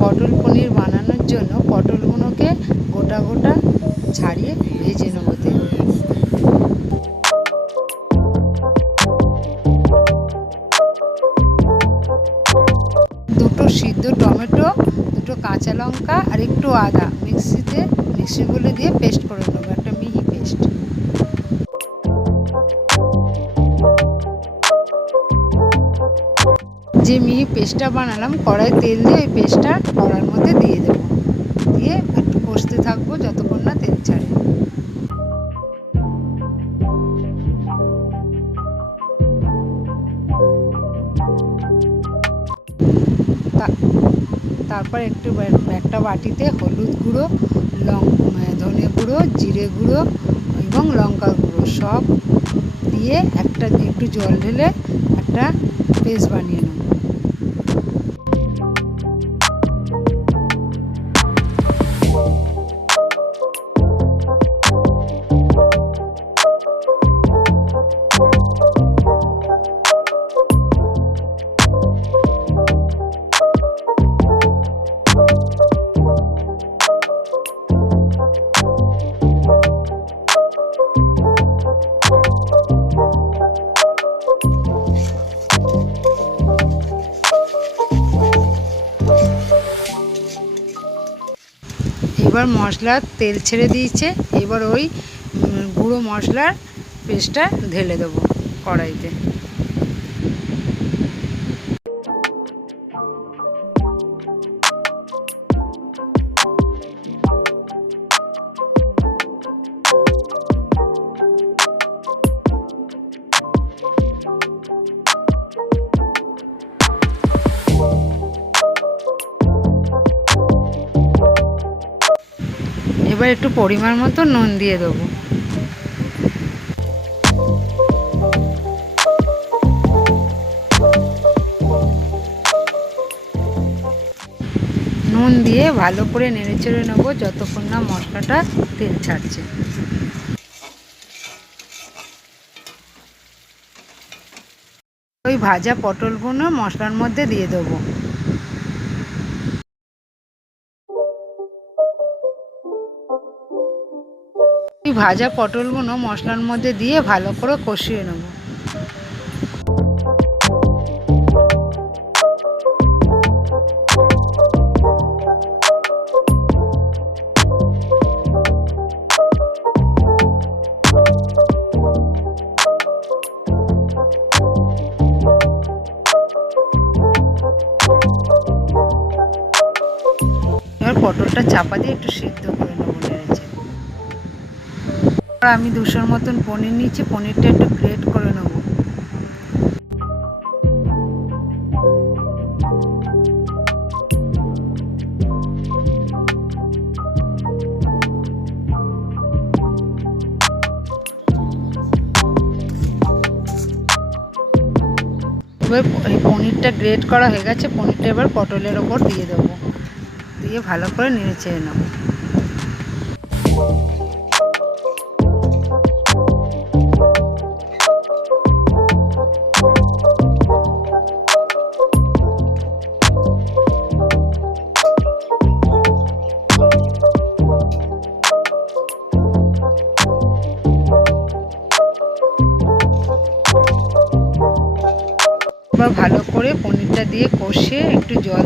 পটল পনির বানানোর জন্য পটলগুলোকে গোটা গোটা ছাড়িয়ে ভেজে নেব তেলে। দুটো সিদ্ধ টমেটো, দুটো কাঁচা লঙ্কা আর একটু আদা মিক্সি গুলে দিয়ে পেস্ট করে নেবো, একটা মিহি পেস্ট। যে মিহি পেস্টটা বানালাম কড়াই তেল দিয়ে ওই পেস্টটা কড়ার মধ্যে দিয়ে দেবো, দিয়ে একটু কষতে থাকবো যতক্ষণ না তেল ছাড়ে। তারপর একটা বাটিতে হলুদ গুঁড়ো, ধনে গুঁড়ো, জিরে গুঁড়ো এবং লঙ্কার গুঁড়ো সব দিয়ে একটু জল ঢেলে একটা পেস্ট বানিয়ে নেব। এবার মশলার তেল ছেড়ে দিয়েছে, এবার ওই গুঁড়ো মশলার পেস্টটা ঢেলে দেবো কড়াইতে। এবার একটু পরিমাণ মতো নুন দিয়ে দেবো। নুন দিয়ে ভালো করে নেড়েচেড়ে নেবো যতক্ষণ না মশলাটা তেল ছাড়ছে। ওই ভাজা পটলগুলো মশলার মধ্যে দিয়ে দেবো। ভাজা পটলগুলো মশলার মধ্যে দিয়ে ভালো করে কষিয়ে নেব। এবার পটলটা চাপা দিয়ে একটু সিদ্ধ করে নেবো নেড়েচেড়ে। আমি 200 মতন পনির নিয়েছি, পনিরটা একটু গ্রেট করে নেব। এবার এই পনিরটা গ্রেট করা হয়ে গেছে, পনিরটা এবার পটলের ওপর দিয়ে দেবো, দিয়ে ভালো করে নেড়েচেড়ে নেব। এবার ভালো করে পনিরটা দিয়ে কষিয়ে একটু জল